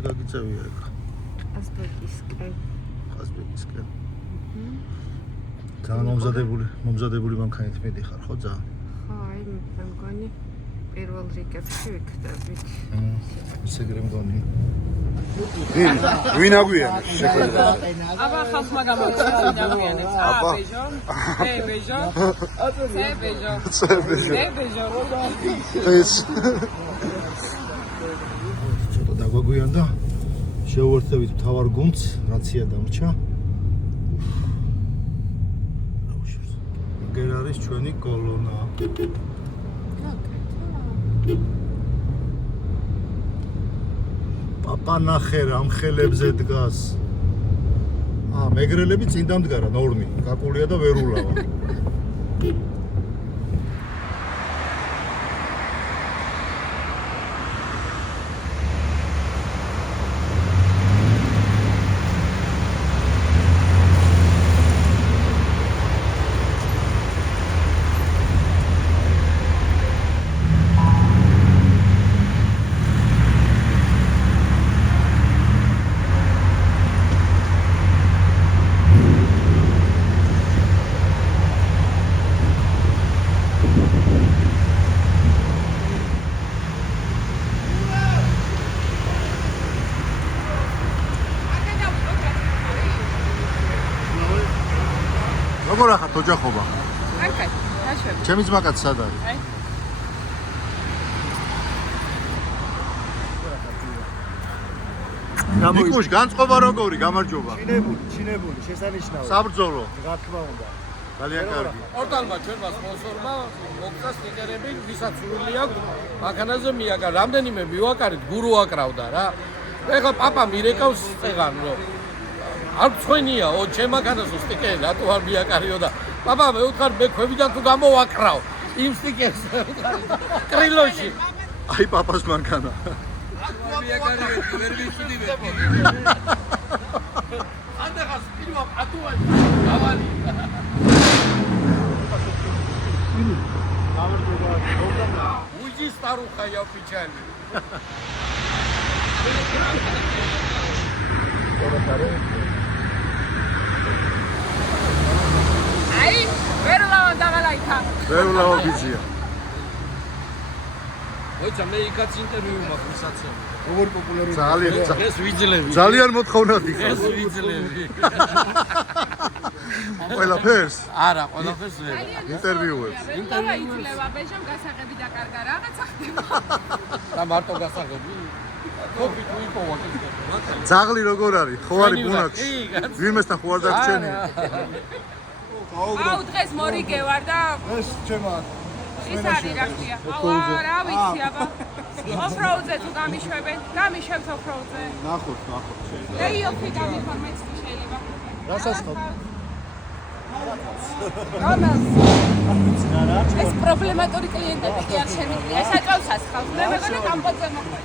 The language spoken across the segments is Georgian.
კიდე გაგიწევია ეგ. ყაზბეგისკენ. ყაზბეგისკენ. ძალიან მომზადებული მანქანით მიდიხარ, ხო ძალიან? ხო, აი მე მგონი პირველ რიგებში ვიქნებით. ისე გრე მგონი. ვინ აგვიანებს შეხედა? აბა ხალხმა გამოგცემა ვინ აგვიანებს. ბეჟო. ბეჟო. ბეჟო. ეს. ცოტა დაგვაგვიანდა. შევუერთდებით მთავარ გუნდს, რაცია დამრჩა. გერ არის ჩვენი კოლონა. პაპა ნახე რა ამხელებზე დგას. მეგრელები წინ დამდგარა ნორმი, კაკულია და ვერ ულავა. როგორ ახათ ოჯახობა? აი, დაშვები. ჩემი ძმაკაც სად არის? აი. ნიკუშ, განწყობა როგორი? გამარჯობა. ჩინებული, შესანიშნავი. საბრძოლო. რა თქმა უნდა. ძალიან კარგი. პორტალმა ჩვენმა სპონსორმა მოგწა სტიკერები, ვისაც სურვილი აქვს, მანქანაზე მიაკრა. რამდენიმე მივაკარეთ, გურო აკრავდა რა. ეხლა პაპა მირეკავს წეგან რო. არ მწვენია, ჩემ მანქანაზე სტიკერი რატო არ მიაკარიო და პაპა მე ვუთხარ მე ქვევიდან თუ გამოვაკრავ იმ სტიკერს კრილოში. აი პაპას მანქანა. მიაკარიო ვერ ვიცდივე. ანდახას პირველ ატუვალი გავალი. უჯი სტარუხაია ფიჩალი. აი, ვერ ვლავა დაღალაიქა. ვერ ვლავა ბიძია. ოიცა მე იქაც ინტერვიუ მაქვს საცემ. როგორი პოპულარული ეს ვიძლები. ძალიან მოთხოვნადი ხარ. ეს ვიძლები. ყველაფერს? არა, ყველაფერს ვერ. ინტერვიუებს. ვლავა იძლევა, ბეჟამ გასაღები დაკარგა, რაღაცა ხდება. და მარტო გასაღები. კოპი თუ იპოვა კიდე. ძაღლი როგორ არის? ხო არის ბუნაკში? ვინმესთან ხო არ დაგჩენი? აუ დღეს მორიგე ვარ და ეს ჩემა ის არის რა ქვია. აუ რა ვიცი აბა. ოფროუდზე თუ გამიშვებენ, გამიშვებს ოფროუდზე. ნახოთ. აი ოფი გამიფორმეც შეიძლება. რასასწავ? ეს პრობლემატური კლიენტები კი არ შემიძლია. ეს აკავსას ხავს. მე მეგონა გამპოწე მოხდა.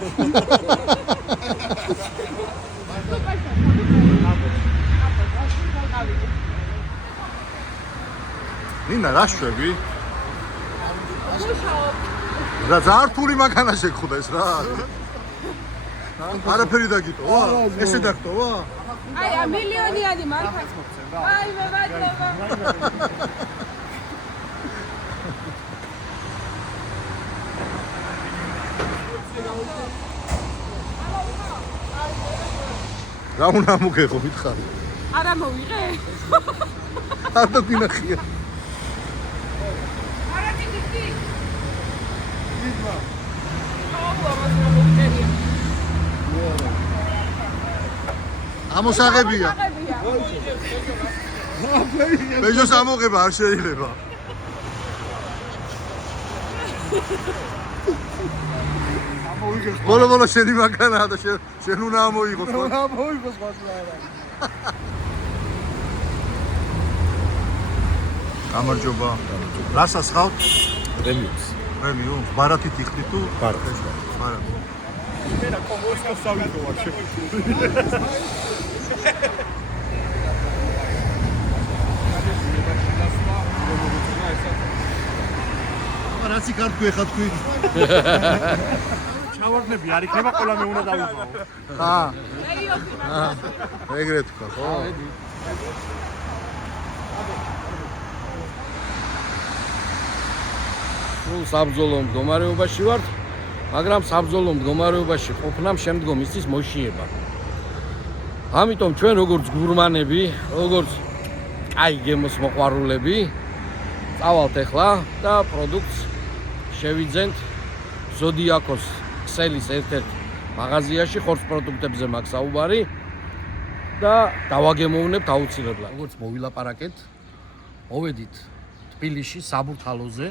ნინა რა შვები? რა ზართული მანქანა შეგხვდეს რა? არაფერი დაგიტოვა? ესე დაგტოვა? აი მილიონიანი მანქანა. აი მე ვაძლევა. რა უნდა მოგეღო მითხარი? არა მოვიღე. არ დაგინახია. არა ტიკი. ამოსაღებია. ბეჟოს ამოღება არ შეიძლება. ბოლო შენი მანქანაა და შენ უნდა ამოიღოს. მოიგოს ხვალ არა. გამარჯობა. რასას ხავთ? პრემიუმს. პრემიუმს. ბარათით იხდი თუ? ბარათით. ბარათით. მე რა კომოსკოს ავიდო ვარ შეგვიძლია. რაცი კარტი ეხა თქვი? ნავარდნები არ იქნება, ყველა მე უნდა დავიბაო. ხა. ეგრე თქვა, ხო? სულ საბრძოლო მდგომარეობაში ვართ, მაგრამ საბრძოლო მდგომარეობაში ყოფნამ შემდგომ ისთვის მოშიება. ამიტომ ჩვენ როგორც გურმანები, როგორც აი გემოს მოყვარულები, წავალთ ახლა და პროდუქტს შევიძენთ ზოდიაკოს ქსელის ერთ-ერთ მაღაზიაში, ხორცს პროდუქტებზე მაქვს საუბარი და დავაგემოვნებთ აუცილებლად. როგორც მოვილაპარაკეთ, მოვედით თბილისში საბურთალოზე,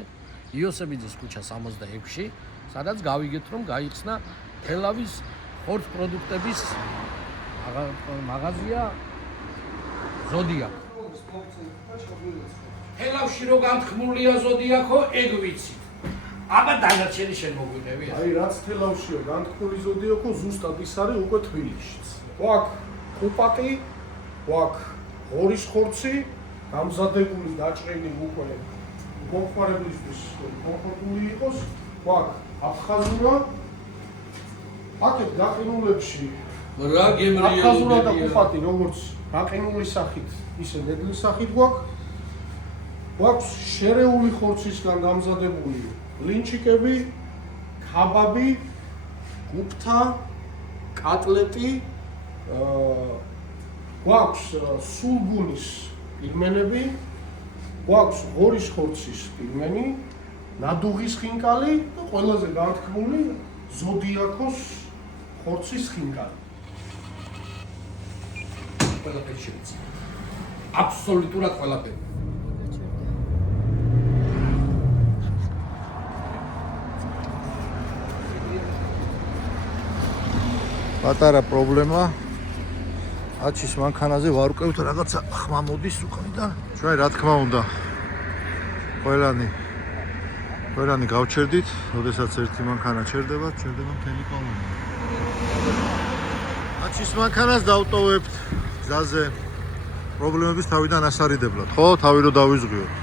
იოსებიძის ქუჩა 66-ში, სადაც გავიგეთ, რომ გაიხსნა თელავის ხორცს პროდუქტების მაღაზია ზოდიაკო. თელავში რო განთქმულია ზოდიაკო, ეგ ვიცით. აბა დანარჩენი შენ მოგვინები. აი რაც თელავშია განთქმული ზოდიაკო, ზუსტად ის არის უკვე თბილისშიც. გვაქვს კუპაკი, გვაქვს ღორის ხორცი, გამზადებული დაჭრილი უკვე მომხმარებლისთვის კომფორტული იყოს, გვაქვს აფხაზურა, აქეთ გაყინულებში რა გემრიელი აფხაზურა და კუპაკი როგორც გაყინული სახით, ისე ნედლი სახით გვაქვს. გვაქვს შერეული ხორცისგან გამზადებული ლინჩიკები, კაბაბი, გუფთა, კატლეტი, გვაქვს სულგუნის პირმენები, გვაქვს ღორის ხორცის პირმენი, ნადუღის ხინკალი და ყველაზე განთქმული ზოდიაკოს ხორცის ხინკალი. ყველაფერი შევიცი. აბსოლუტურად ყველაფერი. პატარა პრობლემა. აჩის მანქანაზე ვარკვევთ რაღაცა ხმა მოდის უკანიდან. ჩვენ რა თქმა უნდა ყველანი გავჩერდით, როდესაც ერთი მანქანა ჩერდება მთელი კოლონია. აჩის მანქანას დავტოვებთ გზაზე. პრობლემების თავიდან ასარიდებლად, ხო? თავი რო დავიზღვიოთ.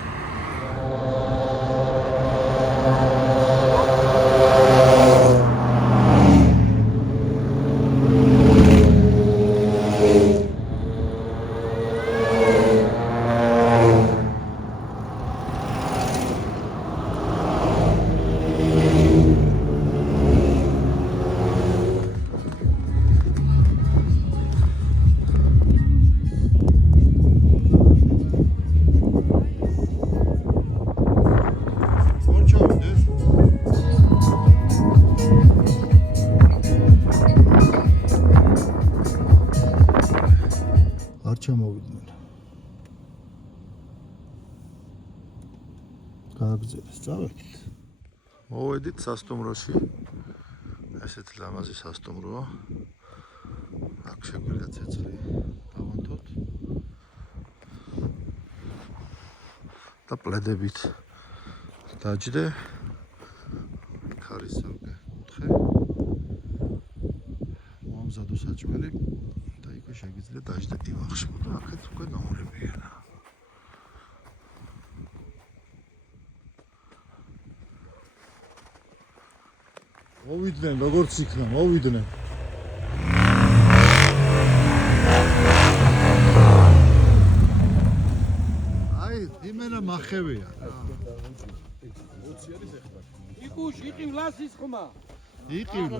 ჩამოვიდნენ. გააგზავნეს, წავედით. მოვედით სასტუმროში. ესეთ ლამაზი სასტუმროა. აქ შეგვიძლია ცეცხლი დავანთოთ. და პლედებით დაჯდე. ქარის სარკე უთხე. მომზადო საჭმელი. შეგიძლია დაждეთ დივახში, და აქეთ უკვე ნომრებია. მოვიდნენ, როგორც იქნა, მოვიდნენ. აი, იმენა მახევია. 20 არის ახლა. იყივლას ის ხმა. იყივა.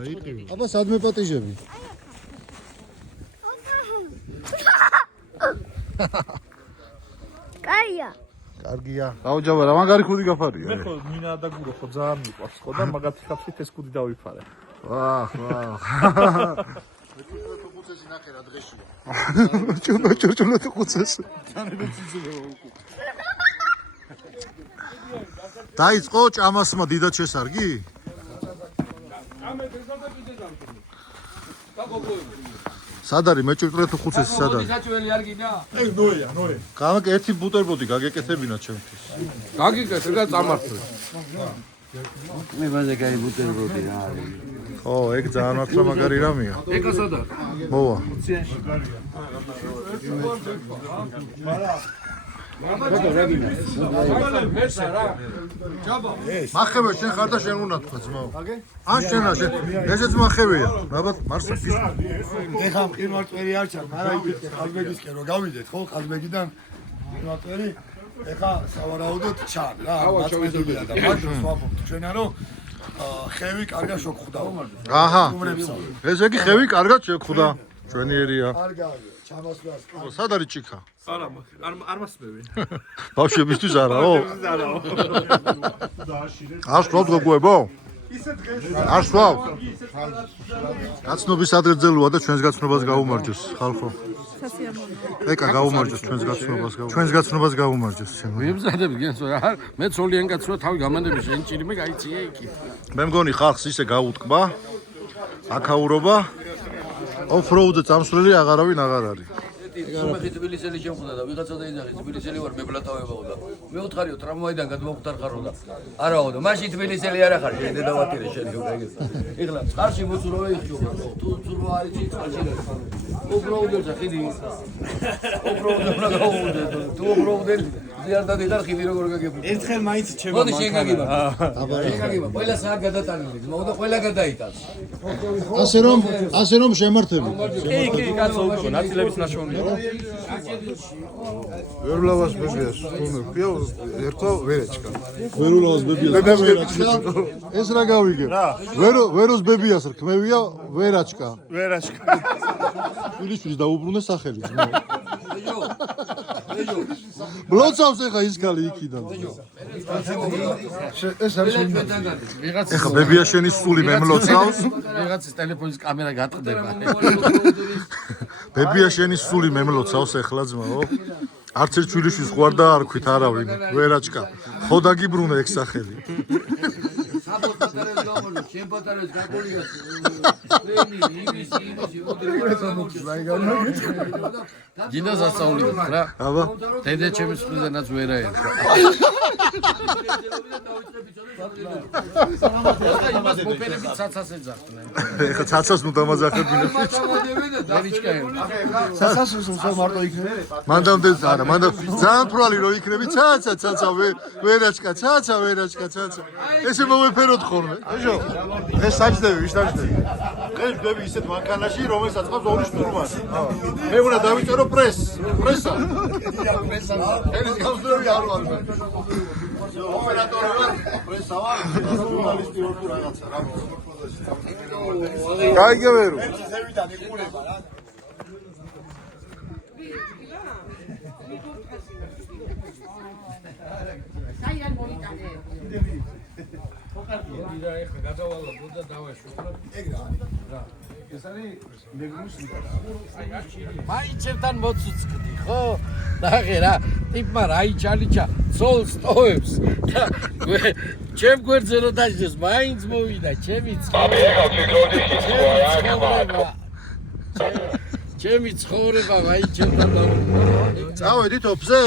აბა სადმე პატიჟები? კაია. კარგია. დაუჯაბა, რა მაგარი ხუდი გაფარია. მე ხო მინა და გურო ხო ძალიან მიყვარს ხო და მაგათი ხაფით ეს ხუდი დავიფარე. ვაჰ. მეჭურჭულო ხუცესი ნახე რა დღეშია. მეჭურჭულო ხუცესი. დაიწყო ჭამასმა დიდად შესარგი? სად არის მეჭურჭულო ხუცესი სად არის? საჭველი არ გინდა? ეგ ნოეა. გამაკ ერთი ბუტერბროდი გაგეკეთებინა ჩემთვის. გაგიკეთე და წამართვე. მე ბაზე კაი ბუტერბროდი რა არის. ხო, ეგ ძალიან მართლა მაგარი რამეა. ეგ ასადა. მოვა. მახევე შენ ხარ და შენ უნდა თქვა ძმაო. ან შენ რა შენ ესეც მახევეა. ნაბათ მარსა ფის. ეხა მყინვარწვერი არ ჩარ, მაგრამ ყაზბეგისკენ რო გავიდეთ ხო, ყაზბეგიდან მყინვარწვერი ეხა სავარაუდოდ ჩარ რა, მაწვედია და მაგას ვამბობთ ჩვენა რომ ხევი კარგად შეგხვდაო. აჰა. ესე იგი ხევი კარგად შეგხვდა. ჩვენიერია. კარგაა, ჩამასვლას. სად არის ჭიქა? არა, არ მასწრები. ბავშვებისთვის არაო? არ სვავ გოგოებო? არ სვავ. გაცნობის ადგილზელოა და ჩვენს გაცნობას გაუმარჯოს ხალხო. ეკა გაუმარჯოს ჩვენს გაცნობას. ჩვენს გაცნობას გაუმარჯოს. ვიბზადებ გენს რა. მე ცოლიან კაცო თავი გამანდები შენ ჭირიმე გაიციე იქი. მე მგონი ხალხს ისე გაუტკბა. აკაურობა. ოფროუდზე წამსვლელი აღარავინ აღარ არის. მე თბილისელი შემხვდა და ვიღაცა დაიძახის თბილისელი ვარ მე ბლატავება და მე უთხარიო ტრამვაიდან გადმოხტარ ხარო და არაო და მაშინ თბილისელი არა ხარ შენ დედავატირე შენ ეგეც ეხლა წყარში მოწურავე იხჯობა თუ წურვა არის წყარში ოფროუდერზე ხიდი ოფროუდერა გაუვიდე თუ ოფროუდერ ზიარდა დედარ ხიდი როგორ გაგებო ერთხელ მაინც ჩემო მოდი შენ გაგიბა შენ გაგიბა ყველა საათ გადატანილი მოუ და ყველა გადაიტანს ასე რომ შემართები. კი, კაცო უკვე ნაწილების ნაშოვნია. ვერულავას ბებიას თუნებია ერთვა ვერაჩკა. ვერულავას ბებიას ვერაჩკა. ეს რა გავიგე? ვეროს ბებიას რქმევია ვერაჩკა. ვერაშკა. შვილიშვილის დაუბრუნე სახელი ძმაო. ბლოცავს ეხა ის ქალი იქიდან. ეს არის ეხა ბებია შენი სული მემლოცავს. ვიღაცის ტელეფონის კამერა გატყდება. ბებია შენი სული მემლოცავს ეხლა ძმაო. არც ერთ შვილიშვილს ხوار და არ ქვით არავინ. ვერაჩკა. ხო დაგიბრუნე ეგ სახელი. საბოთ პატარებს გამორჩა, შენ პატარებს გაკოლია. გინდა სასწაულით რა. აბა. დედა ჩემის სულიდანაც ვერა ერქვა. იმას მოპერებით ცაცას ეძახდნენ. ეხა ცაცას ნუ დამაძახებინა. ვერიჩკაი. სასას მარტო იქნება. მანდამდე არა, მანდა ძალიან თვრალი რო იქნები ცაცა ვერაჩკა, ცაცა ვერაჩკა, ცაცა. ესე მოვეფეროთ ხოლმე. ეჟო. ეს საჭდები, ვის დაჭდები? ყეშდები ისეთ მანქანაში, რომელსაც ყავს ორი შტურმანი. მე უნდა დავიწერო პრესა. ენის გამსვლელი არ ვარ მე. ოპერატორი ვარ, პრესა ვარ, ჟურნალისტი ვარ თუ რაღაცა რა. გაიგებერო. მაინცებთან მოცუცკდი ხო? ნახე რა, ტიპმა რაიჩალიჩა ცოლს ტოვებს და ჩემ გვერდზე რო დაждდეს, მაინც მოვიდა ჩემი ცხოვრება მაინცებთან და წავედით ოფზე?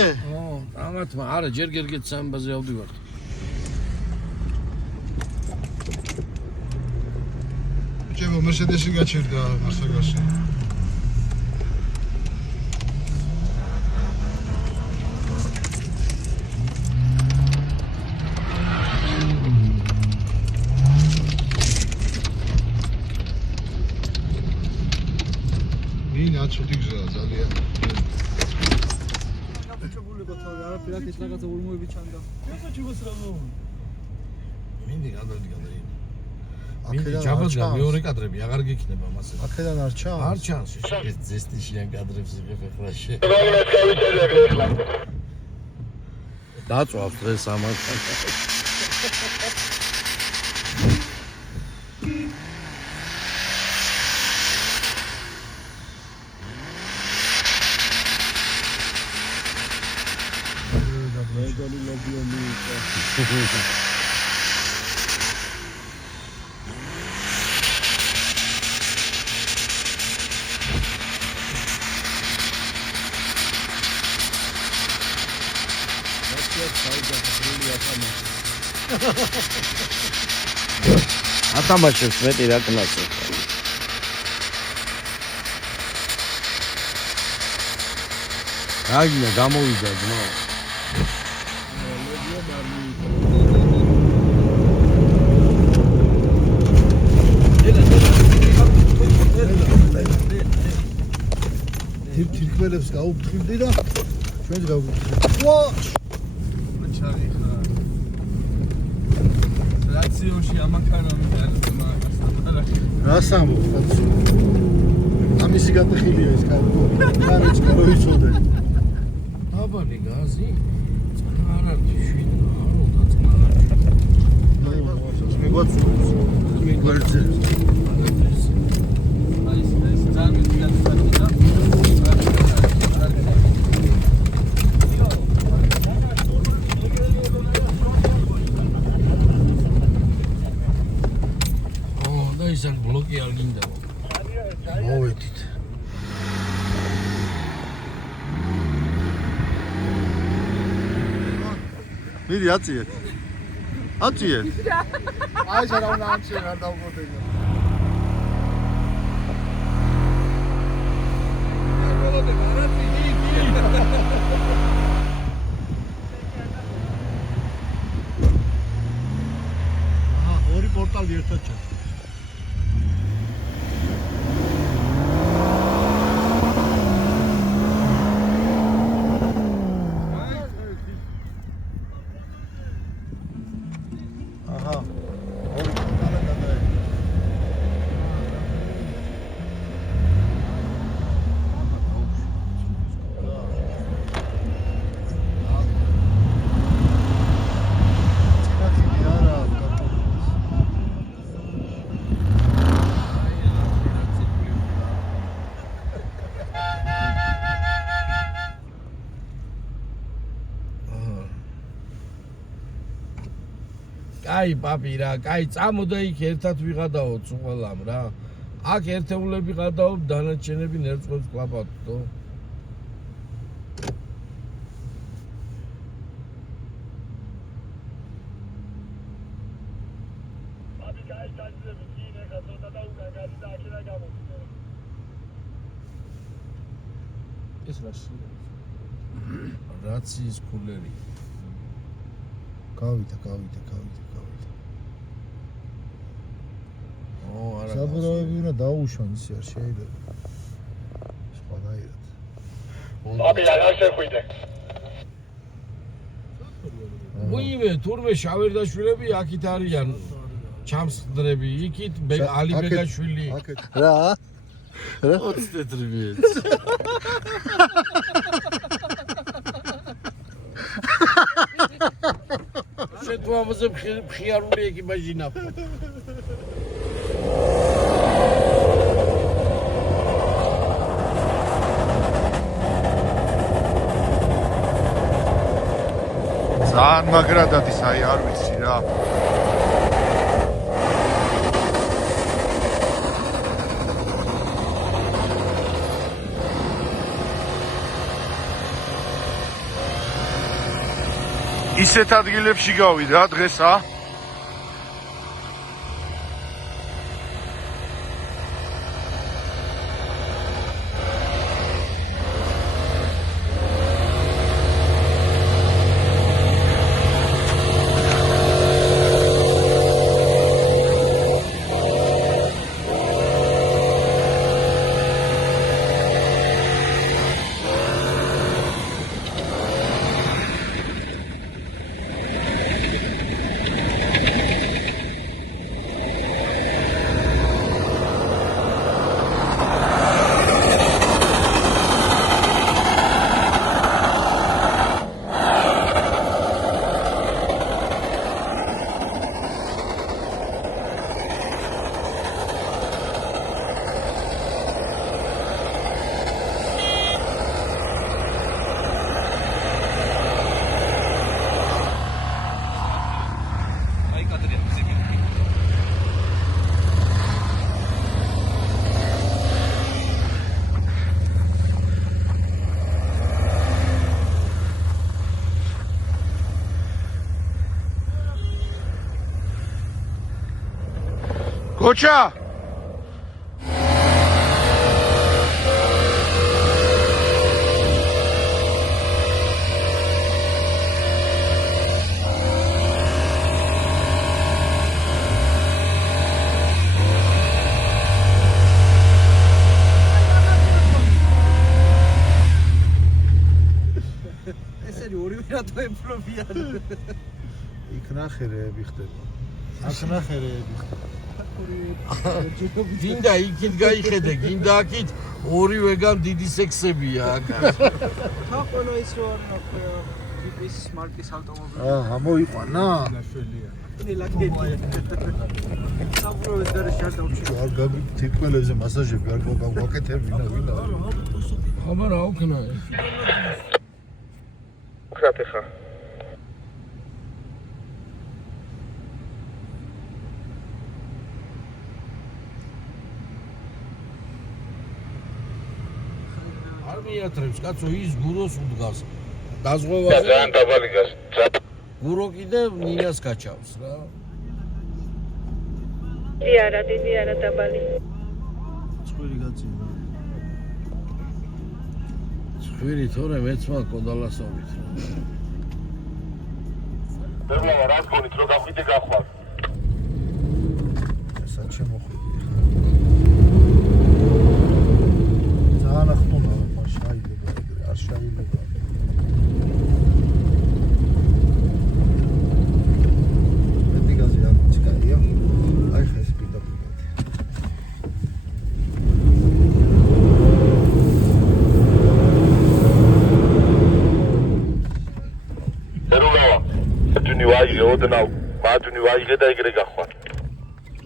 ამათმა არა, ჯერ გერგეთ სამბაზე ავდივართ. ჩემო მერსედესი გაჩერდა მარსაგაში. ნინა ცუდი გზაა ძალიან. მინდი გადავიდგა. მინდი ჯაბაზა მეორე კადრები აღარ გიქნება მასე. აქედან არ ჩანს? არ ჩანს ეს ზესტიშიან კადრებს იღებ ახლა შე. დაწვავს დღეს ამას. ათამაშებს მეტი რა კლასი. აგინა გამოვიდა ძმა. თირკმელებს გაუფრთხილდი და ჩვენც გავუფრთხილდი. ვა! ჩარი ხარ. რაციონში ამაქანამი დაიწყმა ასამარაში. რას ამბობ, კაცო? ამისი გატეხილია ეს კაცო. კარიჭკა რო იცოდე. აბანი გაზი? წყარარჩი შვიდა არ უნდა წყარარჩი. მიგვაწვევს. მიგვერძებს. აი ეს ძალიან მიგვიაცდა. ისან ბლოკი არ გინდა. მოვედით. მიდი აწიეთ. აწიეთ. აი შეიძლება უნდა ამჩენ არ დავყოდები. ორი პორტალი ერთად ჩა. კაი პაპი რა, კაი წამოდა იქ ერთად ვიღადაოთ ყველამ რა. აქ ერთეულები ღადაობ, დანარჩენები ნერწყვებს კლაპატო. პაპი კაი დაძლები კინე ხაზოდა და უკან გადი და აქედან გამოვიდა. ეს რაში? რაციის ქულერი. გავიდა. არა. საბურავები უნდა დაუშვან ისე არ შეიძლება. სხვადაირად. პაპი რა შეხვიდე? ვინმე თურმე შავერდაშვილები აქით არიან. ჩამსხდრები იქით ალიბეგაშვილი. რა? 20 წელი მიეც. შეთუ ამაზე მხიარული ეკიმაჟინა. ძალიან მაგრადად ის აი არ ვიცი რა. ისეთ ადგილებში გავიდა დღესა. Koça! იქ ნახერეები ხდება. აქ ნახერეები ხდება. გინდა იქით გაიხედე, გინდა აქით ორივეგან დიდი სექსებია აქ. ყველა ის რო არ ნახე ის მარკის ავტომობილი. ამოიყვანა? ნაშველია. საბურავის გარეშე არ დავჭირე. არ გაგიტკველებზე მასაჟები არ გავაკეთებ ვინა. აბა რა უქნა? ხათ ხა. არ მიათრებს კაცო ის გუროს უდგას. დაზღვევაზე. ძალიან დაბალი გას. გურო კიდე ნინას გაჩავს რა. დიდი არა დაბალი. წვირი გაწინა. წვირი თორე მეც მაქვს კოდალასობით. დაბლა რა გქონით რომ გახვიდე გახვარ. ესაც შემოხვიდი. ძალიან ახტუნა რა შეიძლება ეგრე არ შეიძლება. ოდნავ მარჯვნივ აიღე და ეგრე გახვარ.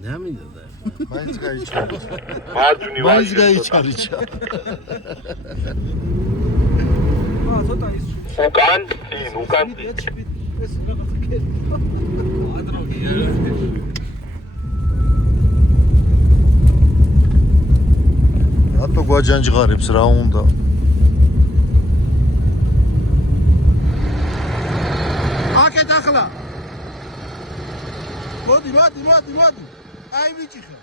ნამინდა და მაინც გაიჩარიჩა. მარჯვნივ მაინც გაიჩარიჩა. ცოტა ის უკან ეს რაღაცა კეთილი. რატო გვაჯანჯღარებს რა უნდა? აკეთ ახლა. მოდი. აი ვიჭიხე.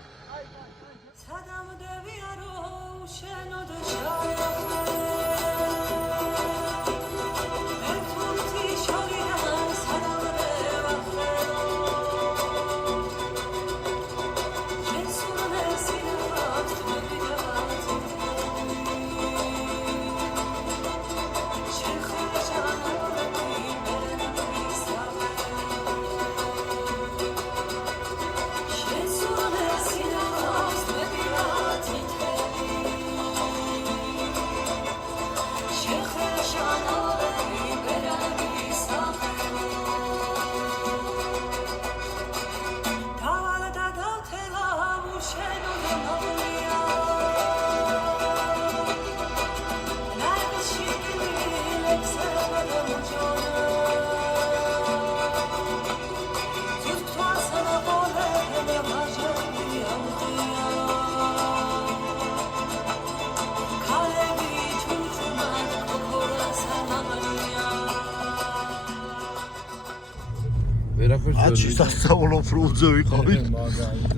აჩი სასწავლო ფრუნზე ვიყავით.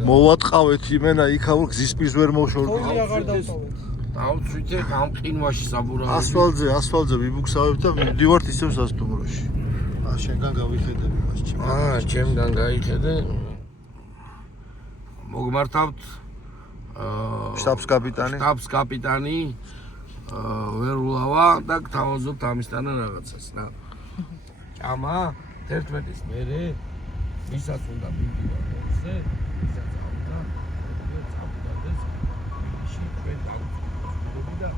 მოვატყავეთ იმენა იქაურ გზის პირს ვერ მოშორდით. დავწვითე გამყინვაში საბურავი. ასფალტზე ვიბუქსავებ და მივდივართ ისევ სასტუმროში. შენგან გავიხედები მას ჩემგან გაიხედე. მოგმართავთ შტაბს კაპიტანი ვერულავა და გთავაზობთ ამისთანა რაღაცას რა. ჭამა 11-ის მერე ვისაც უნდა მივდივარ მოსე, ვისაც ავდა, წავდადეს ში ჩვენ დავწვიდები და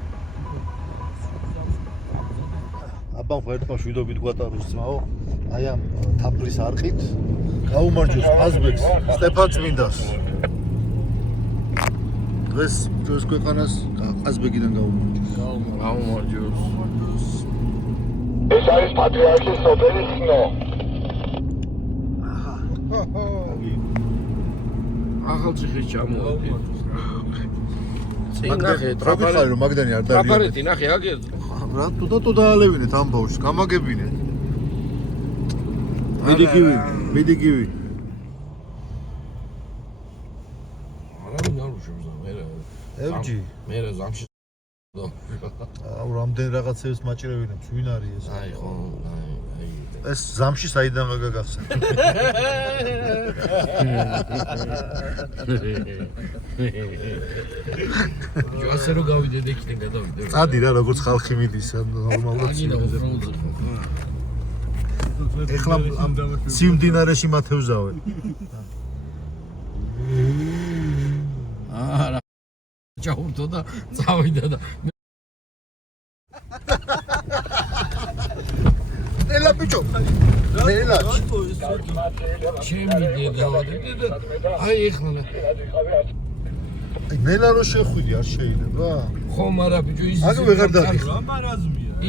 აბა ერთმა შვიდობით გვატაროს ძმაო. აი ამ თაფლის არყით გაუმარჯოს ყაზბეგს, სტეფან წმინდას. დღეს ქვეყანას ყაზბეგიდან გაუმარჯოს. ეს არის პატრიარქის სოფელი ხნო. ახალციხის ჩამოვედი. ტრაფიკი რომ მაგდანი არ დარიო. ტრაფარეთი ნახე აგერ. რა თუ დაალევინეთ ამ ბავშვს, გამაგებინეთ. მიდიგივი. არავინ არ უშვებს და ევჯი. მე ზამში აუ რამდენ რაღაცებს მაჭირევინებს, ვინ არის ეს? აი ხო, აი. ეს ზამში საიდან გაგახსენ? ჯოასე რო გავიდეთ იქიდან გადავიდე. წადი რა როგორც ხალხი მიდის ნორმალურად. აგინა უბრალოდ ხო. ეხლა სიმდინარეში მათევზავე. არა. ჩაურთო და წავიდა და ნელა ბიჭო. ნელა. ჩემი დედავადი და აი ეხლა ნელა რო შეხვიდი არ შეიძლება? ხომ არა ბიჭო ის აგ ვეღარ დადიხარ.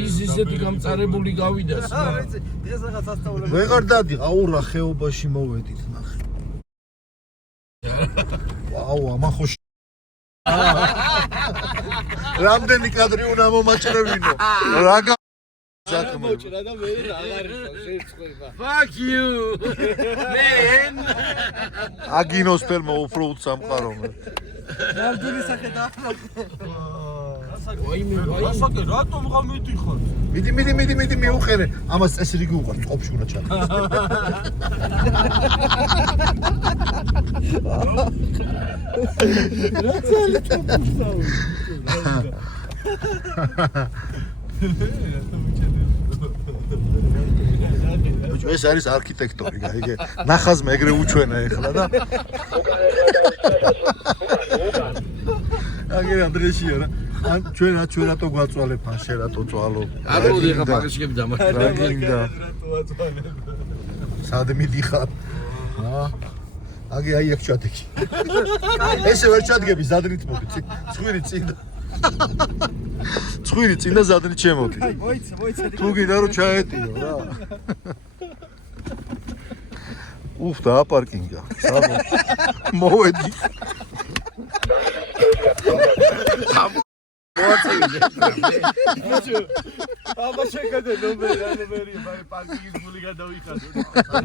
ის ისეთი გამწარებული გავიდა დღეს რაღაც ასწავლებ. ვეღარ დადიხარ. აუ რა ხეობაში მოვედით ნახე. ვაუ ამახო რამდენი კადრი უნდა მომაჭრევინო რა საქმე მოჭრა და მე აღარ შეწყება. fuck you man აგინოს თელმო უფრო უცამყარო მე ნამდვილი სახე და ვაიმე ასაკე რატომ გამედიხარ? მიდი მიუხერე ამას წესი რიგი უყარ ყოფში უნდა ჩადა რა ძალი ჩაფუშავ. ეს არის არქიტექტორი გაიგე ნახაზმა ეგრე უჩვენა ეხლა და აგერ ანდრეშია რა ან ჩვენ რატო გვაწვალებ ან შე რატო წვალო არ მოდი ხა პაკეშები დამარხა რა გინდა სად მიდიხარ აგი აი აქ ჩადექი ესე ვერ ჩადგები ზადრით მოდი ცხვირი წინ და ზადრით შემოდი მოიცე თუ გინდა რომ ჩაეტიო რა უფ და პარკინგა საბო მოვედი აბა შეგადე ნომერი პარკინგის გული გადავიხადე.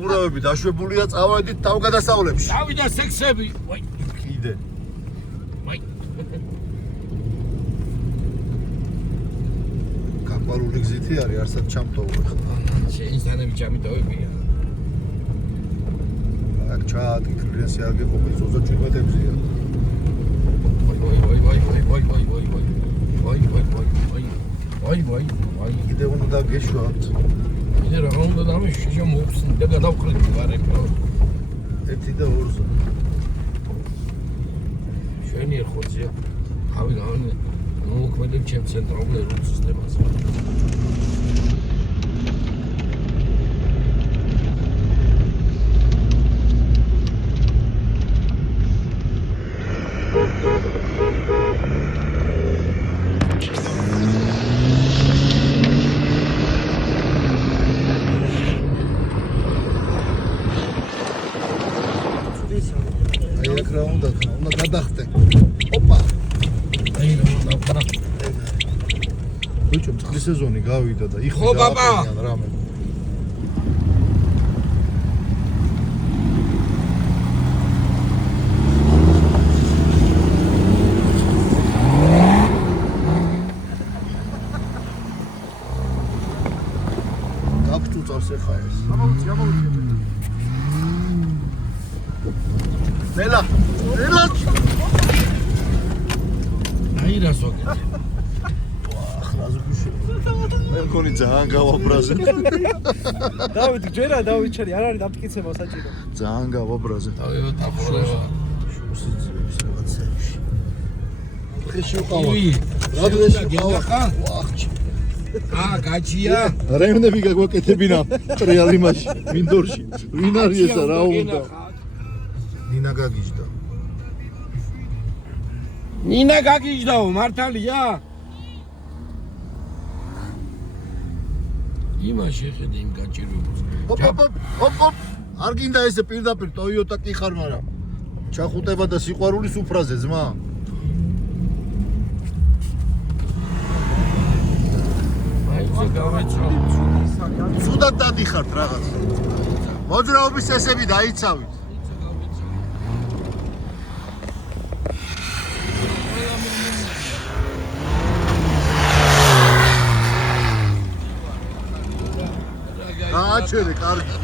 მურავები დაშვებულია წავედით თავგადასავლებში დავიდა სექსები ვაი კიდე ვაი გაყვარული გზითი არის არსად ჩამტოვო შეინსტანები ჩამიტოვებია აქ ჩაადი კრიესი არ გეყოფი 27-ებზია ვაი კიდე უნდა გეშვათ კიდე რა უნდა დამეშვი შემოვხსნი და გადავკრიტი გარეკო 1 და 2-ზე შენი ერხოცია თავი გავანე მოქმედებ ჩემ ცენტრალურ ნერვულ სისტემაზე უნდა გადახტე. ოპა. აი რა უნდა. ბიჭო, წლის სეზონი გავიდა და იხო ხო ბაბა. რამე. გაფწუწავს ეხა ეს. გამოვიწე. ნელა აი რა სოკეთ ახრაზე გუშინ მე მგონი ძალიან გავაბრაზე დავით ჯერა დავიჩერი არ არის დამტკიცება საჭირო ძალიან გავაბრაზე დავიღო ტაფორეშა შუსიძებს რაღაცებში ხეში უყავა ივი რა დღეში გინდა ხარ ვახჩი გაჩია რაიმნები გაგვაკეთებინა რეალ იმაში მინდორში ვინ არის ესა რა უნდა ნინა გაგიჟდა ნინა გაგიჟდაო მართალია იმაში ხედე იმ გაჭირვებას ოპ არ გინდა ესე პირდაპირ ტოიოტა კი ხარ მაგრამ ჩახუტება და სიყვარულის უფრაზე ძმა აიძე გავეცო სუდად დადიხართ რაღაც მოძრაობის წესები დაიცავით გააჩერე კარგი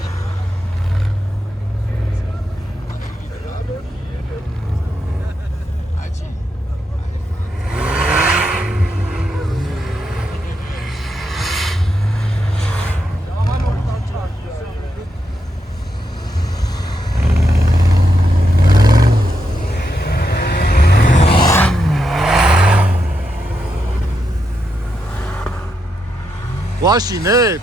ვაშინებ?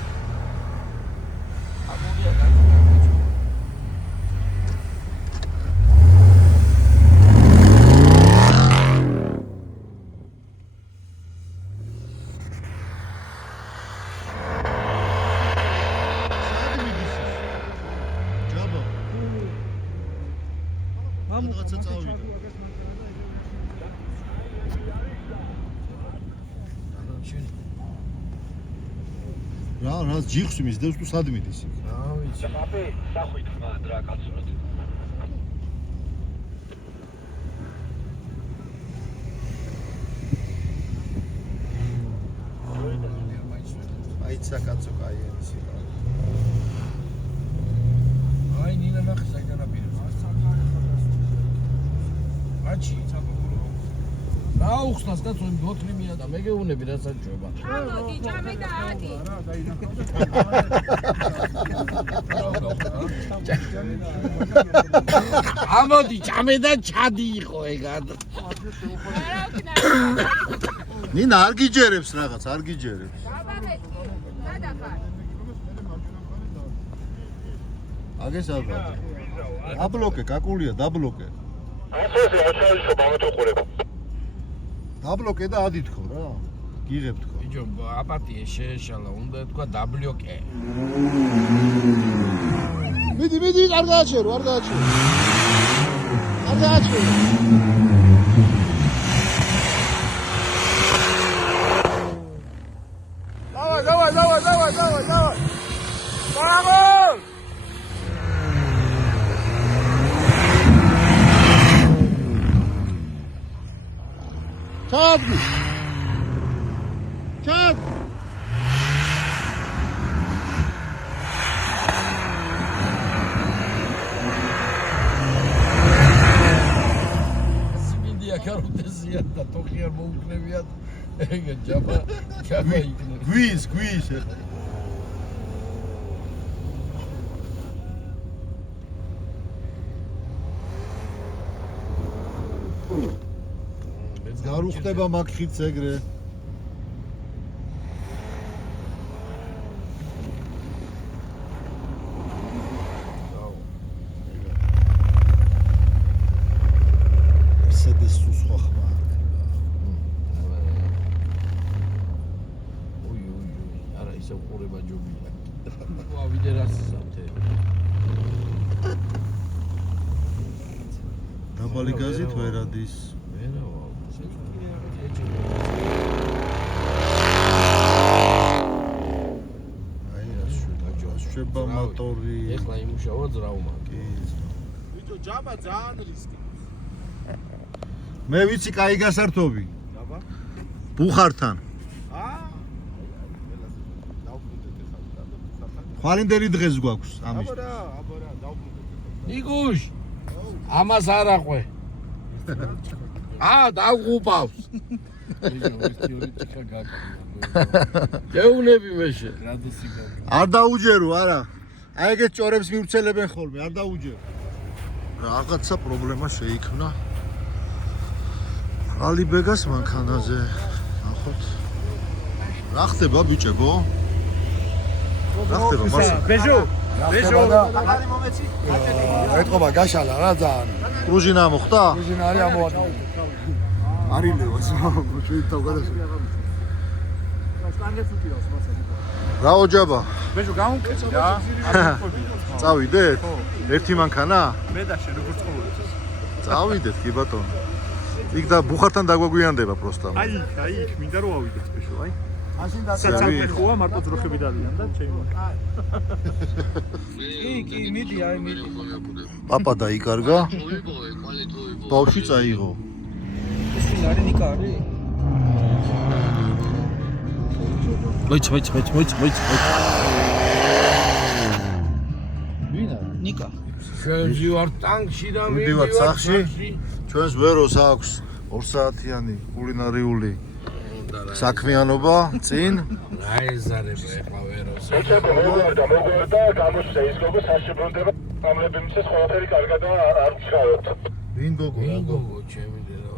რა ჯიხს მისდევს თუ სად მიდის? რა ვიცი. აპე, სახვით ხმა რა კაცურად. აიცა კაცო, კაი ისი. აი ნინა ნახე განაპირებს. აჩი რა უხსნას კაცო იმ ბოთლიმია და მე გეუნები რა საჭოება. ამოდი ჭამე და ადი. ამოდი ჭამე და ჩადი იყო ეგა. ნინა არ გიჯერებს რაღაც, არ გიჯერებს. აგეს ალბათ. დაბლოკე, კაკულია, დაბლოკე. ასე აღშალიშო მომეთყურებ. დაბლოკე და ადი თქო რა. გიღებ თქო. ბიჭო, აპატიე შეეშალა, უნდა თქვა დაბლოკე. მიდი, არ გააჩერო, არ გააჩერო. არ გააჩერო. Давай. Vamos! Çabuk. Simindия каротესია და თოხი არ მოუქნებიათ. ეგა ჯაბა იქნება. გვის. არ უხდება მაგხიც ეგრე. ესეdes სხვა ხმა. ოი, არა ისე უყურება ჯობია. ვავიდე რასისამთე. დაბალი გაზით ვერ ადის. შეება მოტორი. ეხლა იმუშავა ძრავმა. ბიჭო, ჯაბა ძალიან რისკი. მე ვიცი კაი გასართობი. ჯაბა? ბუხართან. ხვალინდელი დღეს გვაქვს ამის. აბა რა, დავბრუნდეთ. ნიგუშ. ამას არ აყვე. დაგუპავს. გეუნები მეშე. არ დაუჯერო, არა. აი ეგეთ ჭორებს მივრცელებენ ხოლმე, არ დაუჯერო. რაღაცა პრობლემა შეიქმნა. ალიბეგას მანქანაზე. ნახოთ. რა ხდება ბიჭებო? რა ხდება მასა? ბეჟო. მაგარი მომეცი. ეთყობა გაშალა რა ძალიან. პრუჟინა მოხდა? პრუჟინა არის ამოადილი. არილეო ეს შეიძლება გავგადასო. რა ოჯაბა? ბეჟო გამოვკეთე რა. წავიდეთ? ერთი მანქანა? მე და შენ როგორ ცხოვრობ? წავიდეთ კი ბატონო. იქ და ბუხართან დაგვაგვიანდება პროსტა. აი, მინდა რომ ავიდეთ ბეჟო, აი. მაშინ საცალფე ხოა მარტო ძროხები დადიან და ჩემი მანქანა. კი, მიდი. პაპა დაიკარგა. ბავშვი წაიღო. ეს ვინ არის ნიკა არის? მოიც. ვინ არის? ნიკა. ჩვენ ვარ ტანკში და მივდივართ სახში. ჩვენს ვეროს აქვს 2 საათიანი კულინარიული საქმიანობა წინ. აეზარებ ეხლა ვეროს. მოგვარდა გამოჩნდა ის გოგო საშიბრუნდება ამლები მისეს ყველაფერი კარგად არ ვჩქაროთ. ვინ გოგო? გოგო ჩემი დედა.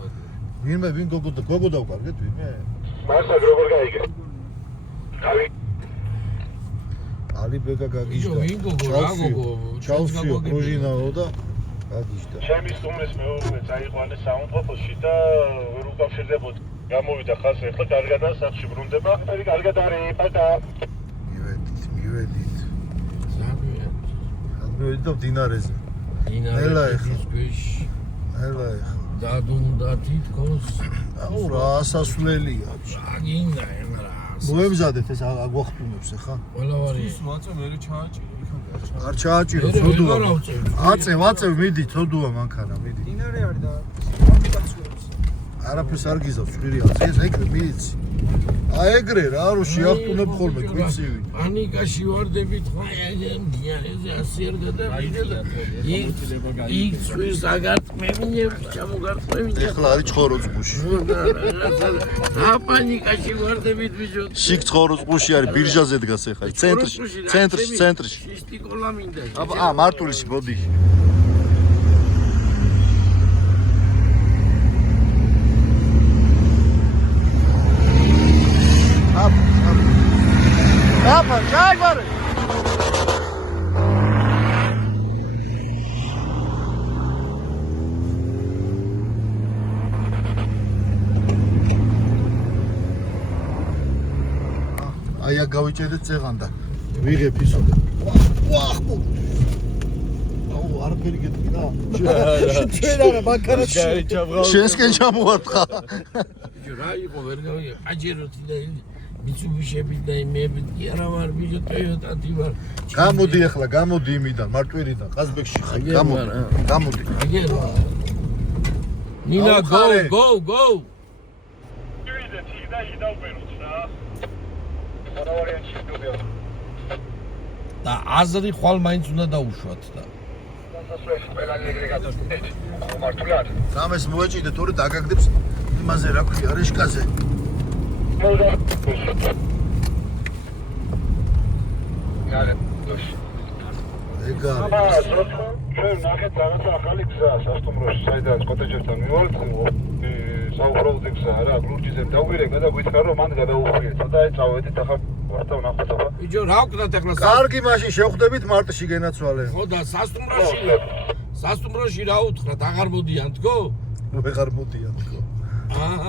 ვინ გოგო და გოგო დავკარგეთ ვინმე? მართლა როგორ გაიგე? ალიბეგა გაგიჟდა. ვინ გოგო რა გოგო? ჩაუსიო პროჟინაო და გაგიჟდა. ჩემი სტუმრის მეურვე წაიყვანეს საუნდტროფოში და ვერ უკავშირდებოდ. გამოვიდა ხალხი ახლა კარგადაა სახში ბრუნდება. ფერი კარგად არის, პატა. მივედით. მივედით და მდინარეზე. ნელა ეხლა. ნელა ეხლა. დადუნდა თითქოს. აუ რა ასასვლელია. აგინდა ემრა. მოემზადეთ ეს აგვახტუნებს ახლა. ყველა ვარი. არ ჩააჭირო ცოდუა. აწევ მიდი ცოდუა მანქანა მიდი. დინარე არის და აპლიკაციებს. არაფერს არ გიზავს ჭვირი აწეს ეგრე მიცი. აი ეგრე რა რო შეახტუნებ ხოლმე კვიცივი. პანიკაში ვარდებით ხოლმე მდინარეზე ასე არ გადავიდე. იქ წვის აგარტმევინებ ჩამოგარტმევინებ. ეხლა არის ცხოროწყუში. პანიკაში ვარდებით ბიჭო. შიგ ცხოროწყუში არის ბირჟაზე დგას ეხლა ცენტრში. შისტიკოლა მინდა. მარტვილში მოდი. აფა ჩაიგარე აი აქ გავიჭედეთ წეღანდა ვიღებ ისო ვახბო აუ არაფერი გეტყვი რა ჩვენ არა მანქანა შენსკენ ჩამოვარდხა რა იყო ვერ გავიგე აჯეროთი და მიცუბიშები და იმები კი არა ვარ ბიჭო ტოიოტათი ვარ გამოდი ახლა გამოდი იმიდან მარტვირიდან ყაზბეგში ხარ გამოდი აგერო ნინა go ვიდეთ იქ და იდავბეროთ რა რა ვარიანტი შეგდობია და აზრი ხვალ მაინც უნდა დაუშვათ და სასწრაფო ყველა ეგრე გადავიდეთ მართულად რამეს მოეჭიდე თორე დაგაგდებს იმაზე რა ქვია რეშკაზე ეგა ჩვენ ნახეთ რაღაცა ახალი გზა სასტუმროში საიდანაც კოტეჯებთან მივართ საუბრობთ გზა რა ლურჯიზე დავირეკა და გითხრა რომ მან გადაუხვიეთ და წავედით ახლა ვართა ვნახოთ ახლა ბიჭო რა ვკდათ ახლა კარგი მაშინ შევხვდებით მარტში გენაცვალე ხო და სასტუმროში რა უთხრათ აღარ მოდიან თქო ვეღარ მოდიან თქო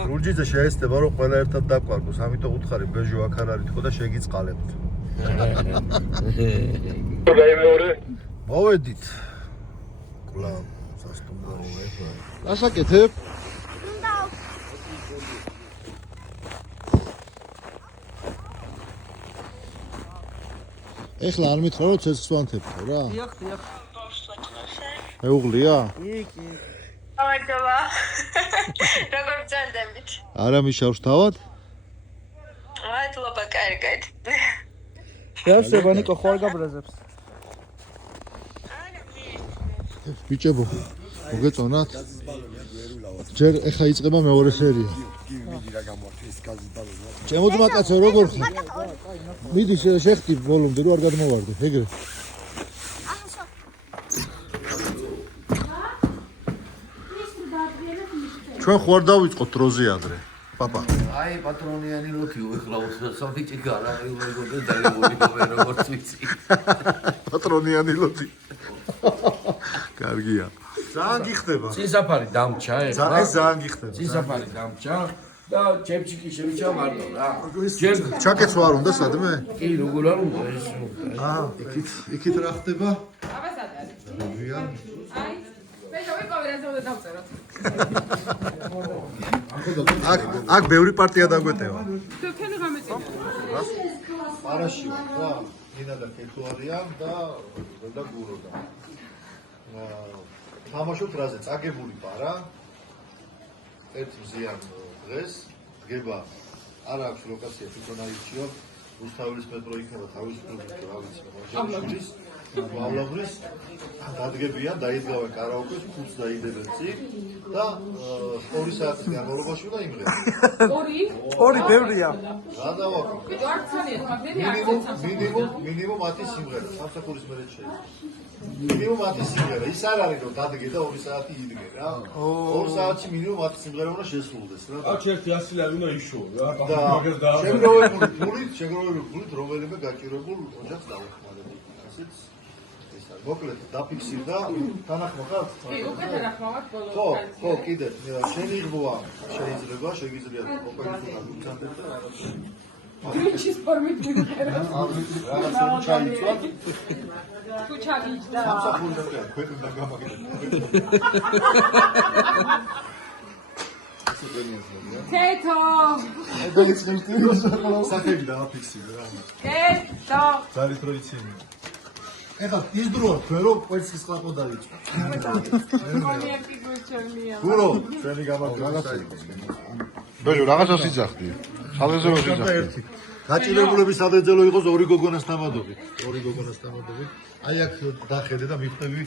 ლურჯიზე შეეცდება რომ ყველა ერთად დაკვარგოს ამიტომ უთხარი ბეჟო აქ არ არის თქო და შეგიწყალებთ მოვედით კვლავ სასტუმროში ასაკეთებ ეხლა არ მითხრა რომ ცეცხლს ვანთებო რა დიახ მეუღლია იქ ავარდობა როგორ ბრძანდებით არა მიშავს თავად მადლობა კარგად შეასება ნიკო ხო არ გაბრაზებს ბიჭებო მოგეწონათ ჯერ ეხა იწყება მეორე სერია ჩემო ძმაკაცო როგორ ხარ მიდი შეხტი ბოლომდე რომ არ გადმოვარდე ეგრე ჩვენ ხوار დავიწყოთ დროზე ადრე პაპა აი პატრონიანი ლოქიო ეხლა უცხო ჭიქა რა მეგონა დაგებული გობე როგორც ვიცი პატრონიანი ლოქი კარგია ძალიან გიხდება წინსაფარი დამჭა ეხლა ეს ძალიან გიხდება წინსაფარი დამჭა და ჩემჩიკი შევიჭა მარტო რა ჯერ ჩაკეთს ვარ უნდა სადმე კი როგორ არ უნდა ეს იქით რა ხდება აბას არის რებიან აი ბეჭო ვიყავი რა დავწეროთ აქ ბევრი პარტია დაგვეტევა თუ თქვენი გამეწინა პარაში ვარ რა ინა და კეთო არიან და გუროდა თამაშობთ რაზე წაგებული პარა ერთ მზიან დღეს დგება არ აქვს ლოკაცია თვითონ აიჩიო რუსთავის მეტრო იქნება თავისუფლების რა ვიცი მოჟანიშვილის მავლაბრის დადგებიან, დაიძგავენ კარაოკეს, ფულს დაიდებენ წინ და 2 საათის განმავლობაში უნდა იმღერენ. ორი ბევრია. რა დავაკეთე? მინიმუმ 10 სიმღერა, სამსახურის მერე შეიძლება. მინიმუმ 10 სიმღერა. ის არ არის რომ დადგე და 2 საათი იდგე რა. 2 საათში მინიმუმ 10 სიმღერა უნდა შესრულდეს რა. აქ ერთი 100 ლარი უნდა იშოვო რა. და შეგროვებული ფულით რომელიმე გაჭირებულ ოჯახს დავეხმარებოდი. ასეც ეს არის. მოკლედ დაფიქსირდა თანახმა ხარ? კი, უკვე თანახმავთ ბოლოს. ხო, კიდე შენი ღბოა შეიძლება შეგიძლიათ ოპერაციულად უცანდეთ და გრინჩის ფორმით მივიღერა. რაღაცა ჩაიწვა. თუ ჩაგიჯდა. სამსახურიდან კი ქვეყნიდან გამაგიდეთ. თეთო. სახები დააფიქსირე რა. თეთო. ძალით რო იცინი. ეხლა ის დროა თქვენ რომ კვერცხის ყლაპო დავიწყო. კონიაკი გვეჩვენია. გურო, ჩვენი გამარჯვება იყო. ბეჟო, რაღაცას იძახდი. სადღეზე იძახდი. გაჭირებულების სადღეძელო იყოს 2 გოგონას დამადობით. 2 გოგონას დამადობით. აი აქ დახედე და მიხვდები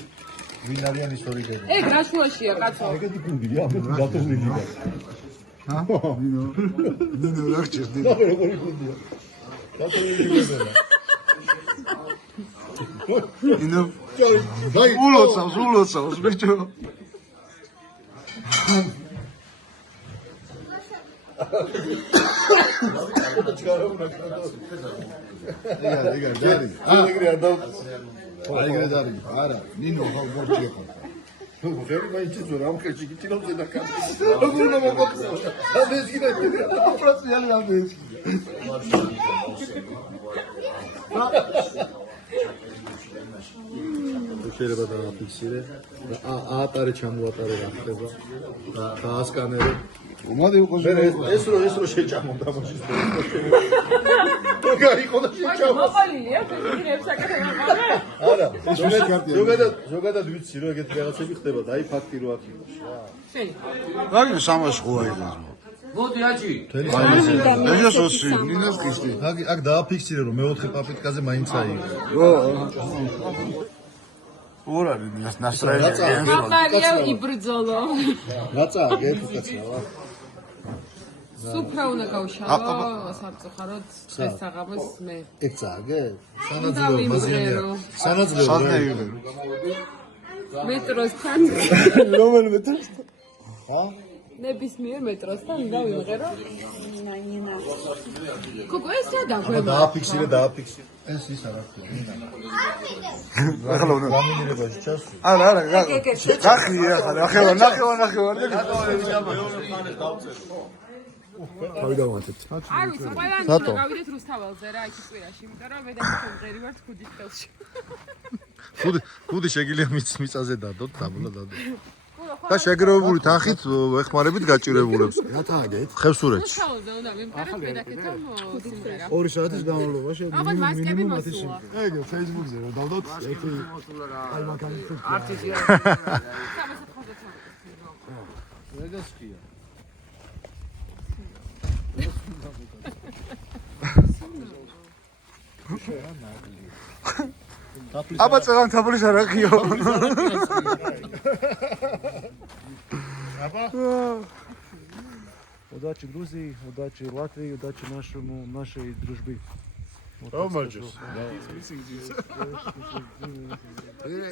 ვინ არიან ის 2 გოგონა. ეგ რა შუაშია კაცო? ეგეთი გუნდია, ამით დათოვლილი და. ჰა? ნინო რა ხჭირდი? როგორი გუნდია? დათოვლილი გოგონა. ნინო. დაი, ულოცავს, ბიჭო. ეგარ, დარი. ეგრე არ და ეგრე დარი. არა, ნინო ხალხი ხო. ნუ ვერი მაინც რა ამხეჭი გიტინოზე და კაცი. როგორ უნდა მოგოხსნა? ამეს კიდე პროფესიონალი ამეს. შეიძლება დააფიქსირე და აატარე ჩამოატარე რა ხდება და დაასკანერე. უმადე უკვე ეს რო შეჭამო თამაშის როგორი იყო და შეჭამო. მოყოლილია, ფიქრებს აკეთებენ. არა, ზოგადად ვიცი რომ ეგეთი რაღაცები ხდება და აი ფაქტი რო აქ იყო რა. შენ. მაგის სამას ხო აიღეს. მოდი აჭი. ეჟოს ოსი, ნინას ხისტი. აქ დააფიქსირე რომ მეოთხე პაპიტკაზე მაინც აიღე. ორ არის ნასტრაელი. მაგარია იბრძოლო. გაწააგე ფუკაცაა. სუფრა უნდა გავშალო, სამწუხაროდ ეს საღამოს მე. ეგ წააგე? სანაძლეო მაზიანია. სანაძლეო. მეტროსთან. რომელი მეტროსთან? ხა? ნებისმიერ მეტროსთან დავიმღერო. კოკო ეს რა დაგვება? დააფიქსირე. ეს ის არა ხდება. ახლა უნდა გამინირებაში ჩასვი. არა, გახლია ახლა. ნახევარ. თავი დავამატეთ. არ ვიცი, ყველანი უნდა გავიდეთ რუსთაველზე რა, იქ კვირაში, იმიტომ რომ მე და მღერი ვართ ხუდის ხელში. ხუდი შეგიძლია მიწაზე დადოთ, დაბლა დადოთ. და შეგროვებული თანხით ეხმარებით გაჭირებულებს. რა თაგეთ? ხევსურეთში. რუსთაველზე უნდა მიმყაროთ მედაკეთა სიმღერა. 2 საათის განმავლობაში ალბათ მასკები მოსულა. ეგ Facebook-ზე რომ დავდოთ ერთი აი მაგარი არტიზია. ეგას ხია. აბა წელან თაბლის არ აღიო. Удачи Грузии, удачи Латвии, удачи нашей дружбе.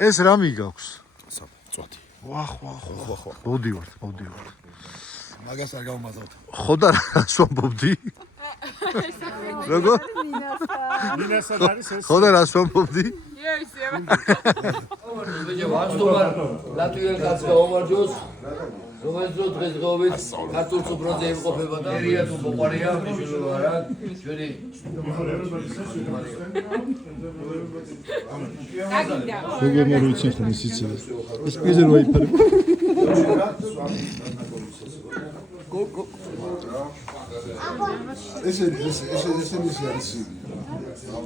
ეს რა მიგაქვს? წვათი. ვახ. მოდივართ. მაგას არ გავმაზავთ. ხო და რას ვამბობდი? როგორ? მინასად არის ეს. ხო და რას ვამბობდი? იესება. ბიჭო, ვასტუმარ ლატვიელ კაცს გაუმარჯოს. რომელიც დრო დღესდღეობით ქართულ სუპროზე იმყოფება და ერია თუ მოყარია მნიშვნელობა არა ჩვენი აგიდა. როგორ მოვიცი ხომ ისიცილეს. ეს პიზე რო იფარე.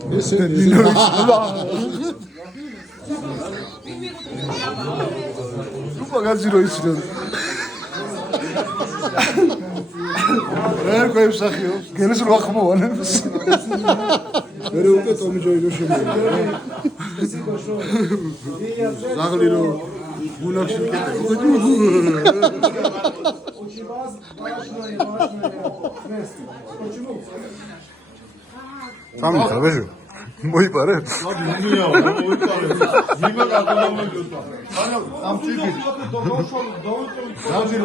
ესე არის. მაგაზი რო ისინო. რა ყოებს სახიო? გენეს რო ახმოვანებს. მე უკვე ტომი ჯოი რო შემოვიდა. ზაღლი რო გუნახში მკეტე. სამი ხაბეჟო. მოიპარე?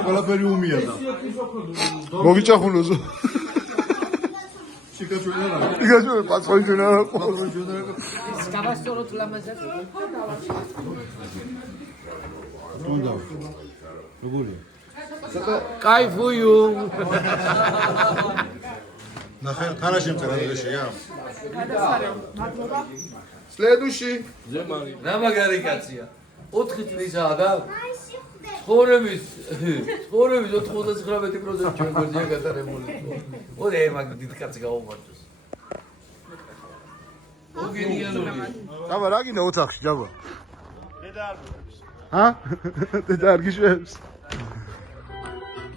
ყველაფერი უმია და მოგიჭახუნოზო. Იგაჩვენე პაცხვი ჩვენა რა ყოლო ჩვენა რა. გავასწოროთ ლამაზად. თუნდა. როგორია? кайфую. ნახე, თანაში მწერა დღეშია. Следующий. რა მაგარი კაცია. 4 წლისაა და ცხოვრების 99% ჩვენ გვერდია გატარებული. ორი მაგ დიდ კაცი გაუმარჯოს. გენიალური. დაბა რა გინდა ოთახში დაბა? დედა არ გიშვებს. ჰა? დედა არ გიშვებს.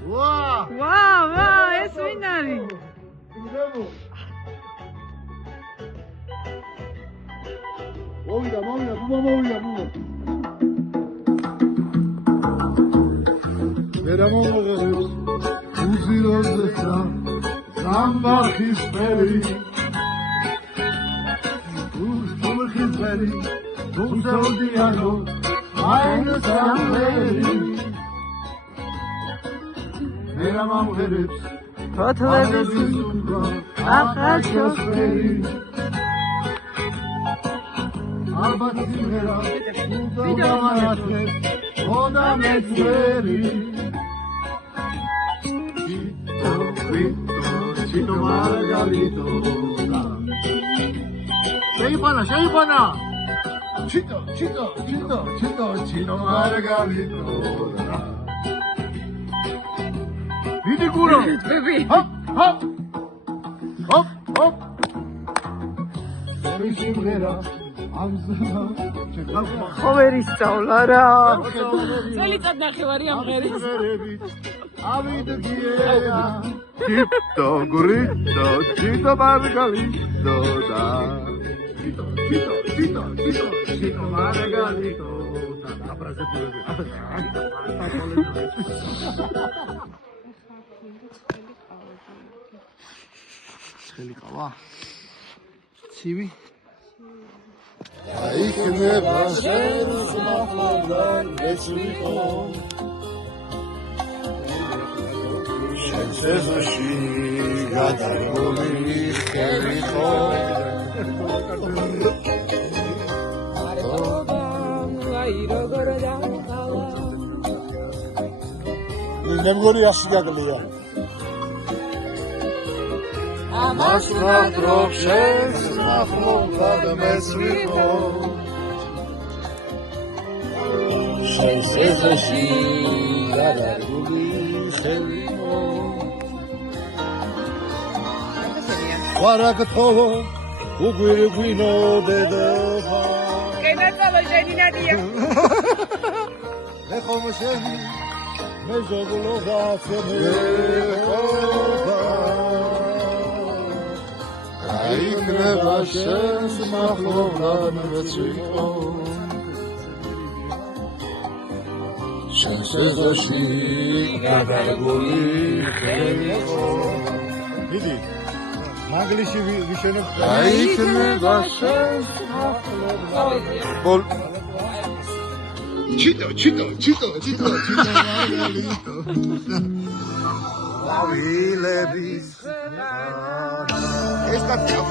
ვა, ეს ვინ არის? მოვიდა, ბუბა მოვიდა. ვერა მომღერებს უზიროზესა სამბახის ფერი უსტუმხის ფერი თუმცოდიანო აინსამერი ვერა მომღერებს ფოთლების ახალშოს ფერი ალბათ სიმღერა უდამანათებს ოდამეთვერი Chito Margarito. Sheipana. Chito Margarito. Vidi culo. Hop. Simghera. ხოვერის სწავლა რა. წელიწად ნახევარი ამ ღერის. Avidgiera, Chito Gurito, Chito Margarito, da. Chito Margarito. Xeliqava. Tsivi. Aikneba shens mafladan esviko. Sezაში გადაგული ხერხო ნემგორიაში გაგლია ამას ნატრობ შენს ნახმობად მესვიხო სეზაში გადაგული ხერხო ვარაკთოვო უგვირგვინო დედავა კენაცალო ჟენინადია მე ხომ შენი მე ზოგლო გასმე აიქნება შენს მახლობლად მეცვიკო შენს ეზოში გადაგული ხერხო დიდი მაგლიში ვიშენებ აიქნება შენს მახლობლად ჩიტო ვილების ეს კაცია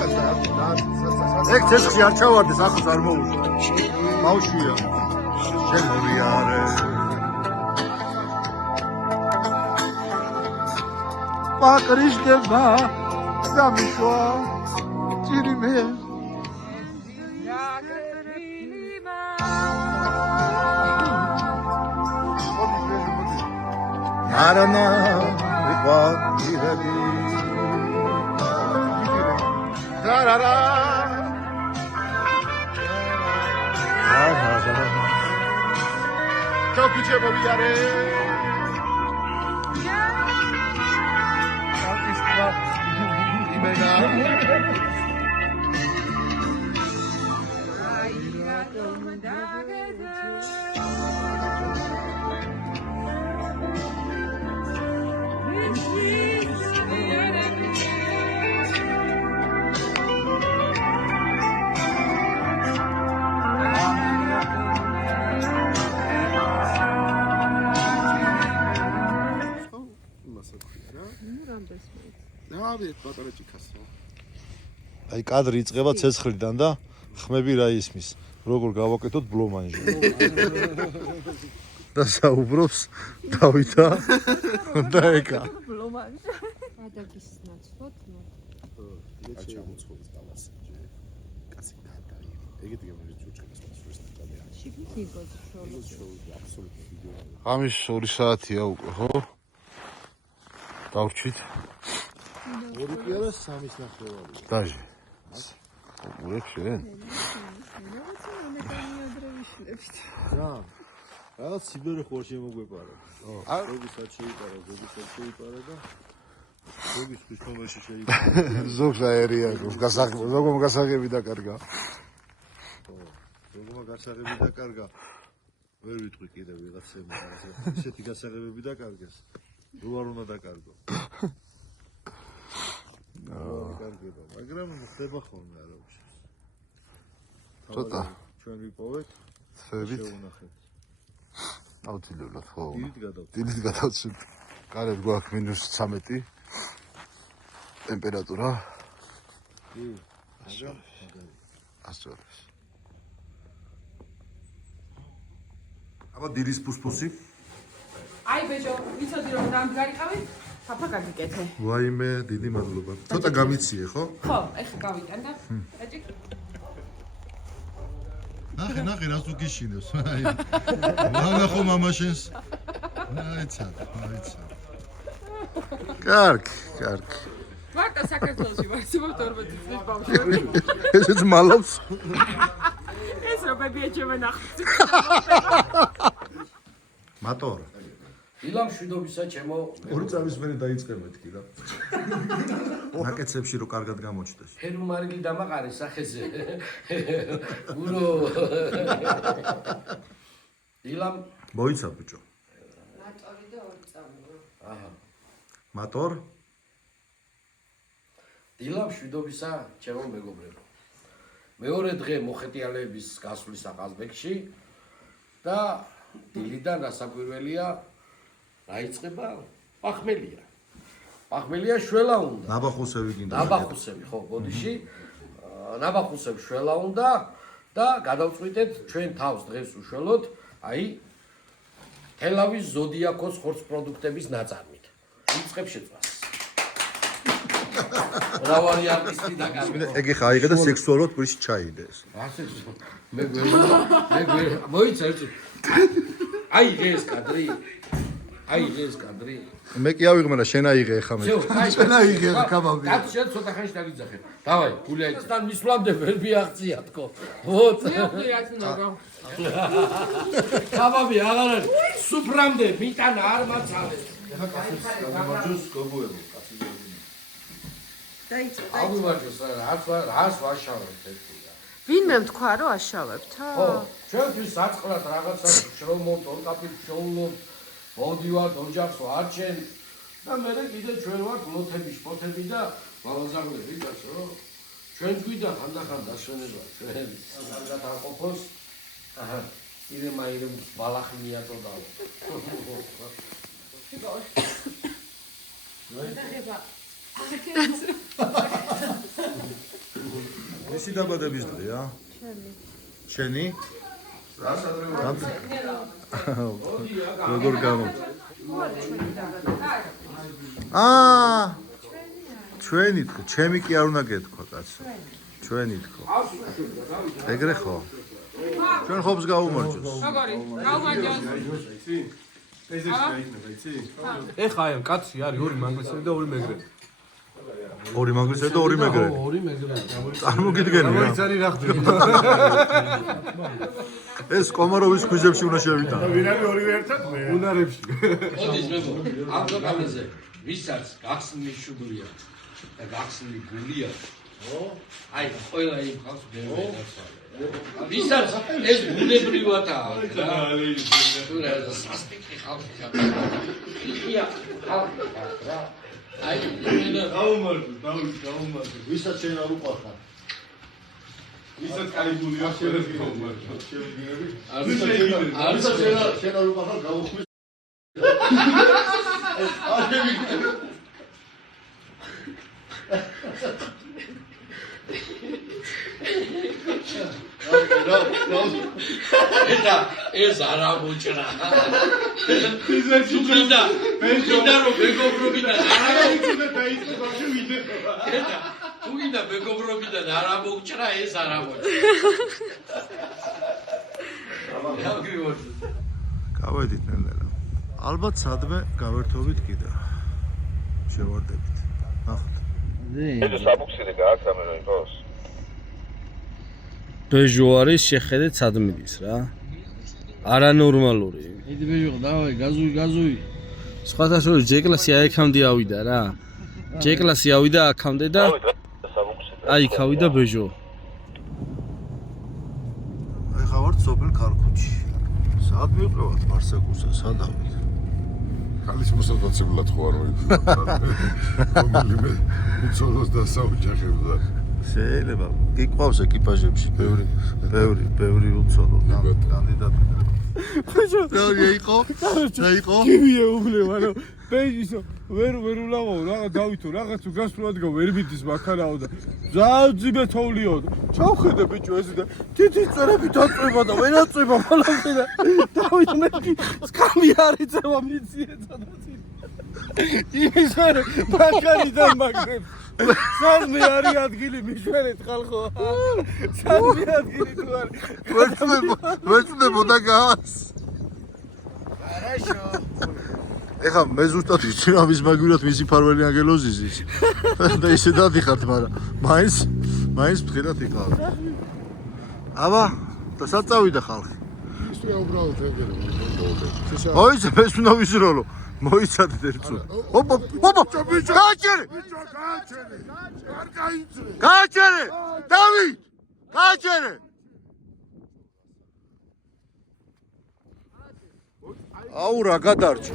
ეგ ცეცხლი არ ჩავარდეს ახლა არ მოუშვა ბავშვია შემოვიარე პაკრიშდება სამიშვა ჭირიმე არანა ვიყავი რარარა ჩოკიჩე მოვიარე იმენა აი კადრი იწყება ცეცხლიდან და ხმები რა ისმის. როგორ გავაკეთოთ ბლომანჟი. და საუბრობს დავითა და ეკა. ბლომანჟი. ადაგის ნაცვლად. აჩა მოწყობის დავას. კაცი დადაი. ეგეთი გემრი ჩუჩქეს მასურს დადაა. შიგნით იბოძ აბსოლუტურად. ამის 2 საათია უკვე, ხო? დავრჩით. 2 კი არა 3-ის ნახევარია. დაჟე. უყურებ შენ? რა? რაღაც სიბერე ხوار შემოგვეპარა. ზოგისაც შეიპარა, ზოგისაც შეიპარა და ზოგის ქრისტომაში შეიპარა. ზოგს აერია, ზოგმა გასაღები დაკარგა. ზოგმა გასაღები დაკარგა. ვერ ვიტყვი კიდევ ვიღაცემ ისეთი გასაღებები დაკარგეს. რო არ უნდა დაკარგო. დაკარგება, მაგრამ ხდება ხოლმე არა უშავს. ცოტა ჩვენ ვიპოვეთ, შეუნახეთ. აუცილებლად ხო. დილით გადავწვით. კარეთ გვაქვს -13 ტემპერატურა. კი. ასწორებს. აბა დილის ფუსფუსი? აი ბეჯო, ვიცოდი რომ დამდგარიყავი? ფაფა გაგიკეთე. ვაიმე, დიდი მადლობა. ცოტა გამიციე, ხო? ხო, ეხლა გავიტან და ეჭი. ნახე, რას უგიშინებს. აი. ნახო მამაშენს. აიცა. კარგი. მარტო საქართველოში ვარ, სიმოთ 40 წლის ბავშვები. ესეც მალავს. ეს რო ბებიაჩემენ ახლა. მატორ. დილამ შვიდობისა ჩემო 2 წამის მერე დაიწყე მეთქი რა. ნაკეცებში რო კარგად გამოჩნდეს. ფერმარილი დამაყარე სახეზე. ურო. დილამ მოიცა ბიჭო. მატორი და 2 წამი. აჰა. მატორ. დილამ შვიდობისა ჩემო მეგობრებო. მეორე დღე მოხეტიალეების გასვლისა ყაზბეგში და დილიდან რასაკვირველია რაიწყება? პახმელია. პახმელია შველა უნდა. ნაბახუსევი გინდა. ნაბახუსევი ხო, ბოდიში. ნაბახუსევი შველა უნდა და გადავწყვიტეთ ჩვენ თავს დღეს უშველოთ, აი თელავის ზოდიაქოს ხორცპროდუქტების ნაწარმით. იწყებ შეწვას. რა ვარიანტი დაგაგო. ეგ ხა აიღე და სექსუალურად პრიში ჩაიდეს. ასე მე მოიცა ერთი. აი ეს კადრი. მე კი ავიღმე რა შენ აიღე ხა მე. შენ აიღე კაბაბი. კაცი შენ ცოტა ხანში დაგიძახე. დავაი, გულია იცთან მისვლამდე ვერ მიაღწია თქო. ვოთ. მეუღლე რაც უნდა რა. კაბაბი აღარ არის. სუფრამდე მიტანა არ მაცალეს. ეხა კაცის გამარჯოს გოგოებო. დაიწყო. აგვიმარჯოს რას ვაშავებთ ერთია. ვინმე თქვა რომ აშავებთო? ხო, ჩვენთვის საწყლად რაღაცა შრომობთ, ორკაპით შოულობთ, მოდივართ, ოჯახს ვარჩენ და მერე კიდე ჩვენ ვართ ლოთები, შპოთები და ბალაზარლები, კაცო. ჩვენ გვიდა ხანდახან დასვენება ჩვენ კარგად არ ყოფოს. აჰა, ირე მაირე ბალახი მიაწოდაო. ესი დაბადების დღეა? შენი? როგორ გამო? ჩვენი თქო, ჩემი კი არ უნდა გეთქვა კაცო. ჩვენი თქო. ეგრე ხო? ჩვენ ხობს გაუმარჯოს. როგორი? გაუმარჯოს. ეხა აი კაცი არის 2 მანგლისები და 2 მეგრე. 2 მანგლისები და 2 მეგრე. 2 მეგრე. წარმოგიდგენი რა. მოიცარი რა ხდება. ეს კომაროვის ქვიზებში უნდა შევიტანო. ვინარი ორივე ერთად მე. უნარებში. ოდის მეგო, ამ ქვეყანაზე ვისაც გახსნილი შუბლია და გახსნილი გულია, ხო? აი, ყველა იმ ხალხს მევენაცვალე. ვისაც ეს ბუნებრივადაა რა. თუ რა სასტიკი ხალხი ხალხია, ხალხია რა. აი, გაუმარჯოს. ვისაც შენ არ უყვარხარ. ვისაც კაი გულია შეიძლება გაუმარჯოს. ვისაც შენ არ უყვარხარ გაუხმის. ხედა ეს არა მოჭრა თუკიდა რომ მეგობრობიდან არა მოჭრა დაიწყებაში ვიდე ხედა თუკიდა მეგობრობიდან არა მოჭრა ეს არა მოჭრა გავედით ნელ-ნელა ალბათ სადმე გავერთობით კიდევ შევარდებით ნახოთ ეს საბუქსირი გააქრამე რა იყოს ბეჟო არის შეხედეთ სადმიდის რა არანორმალური ედი ბეჟო დავაი გაზუი სხვათა შორის ჯეკლასი აიქამდე ავიდა რა ჯეკლასი ავიდა აქამდე და აი ქავიდა ბეჟო აი ხავართ სოფელ ქარქუთში სად მივყევათ მარსაკუსა სადავით ქალის მოსაწოდებლად ხო არ მოიწევს რომელიმე უცოლოს დასაუჯახებდა შეიძლება გიყვავს ეკიპაჟებში ბევრი უცოლო კანდიდატი რა იყო გივია უგლევა რომ ბეჟისო ვერ ულავო რაღა დავითო რაღაც გასულად ვერ მიდის მაქარაო და ზაძიბე თოლიო ჩავხედე ბიჭო ეს და თითი წერები დაწובה და ვერ აწובה ხოლმე და დავით მე სკამი არის წევა მიციე სადაცი იმის ვერ მაქარიდან მაგნებს სამი არის ადგილი მიშვერეთ ხალხო სამი ადგილი თუ არის ვერცდებოდა გას არაშო ეხა მე ზუსტად ვიცი რა ვის მაგვირად მისი ფარველი ანგელოზიზის და ისე დადიხართ მაგრამ მაინც ფრთხილად იყავ აბა და სად წავიდა ხალხი ისე უბრალოდ ეგრე ოიცე ეს უნდა ვიზროლო მოიცადეთ ერთო ოპ გააჩერე დავით გააჩერე აუ რა გადარჩა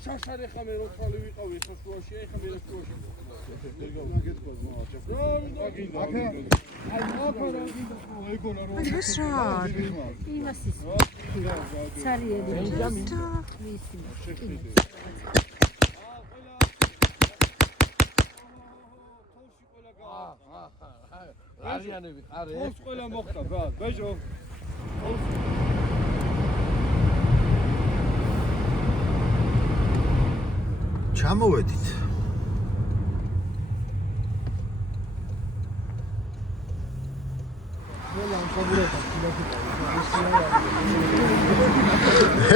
შაშარე ხამე რო თვალი ვიყავი ხო შუაში ეხა მე რა შუაში არიანები ხარ ეს ყველა მოხდა ბრატ ბეჟო ჩამოვედით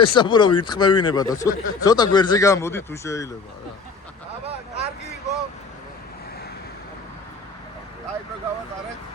ეს აბურავი ირტყმევინება და ცოტა გვერდზე გამოდი თუ შეიძლება რა აბა კარგი იყო აი პროგრამა დარეთ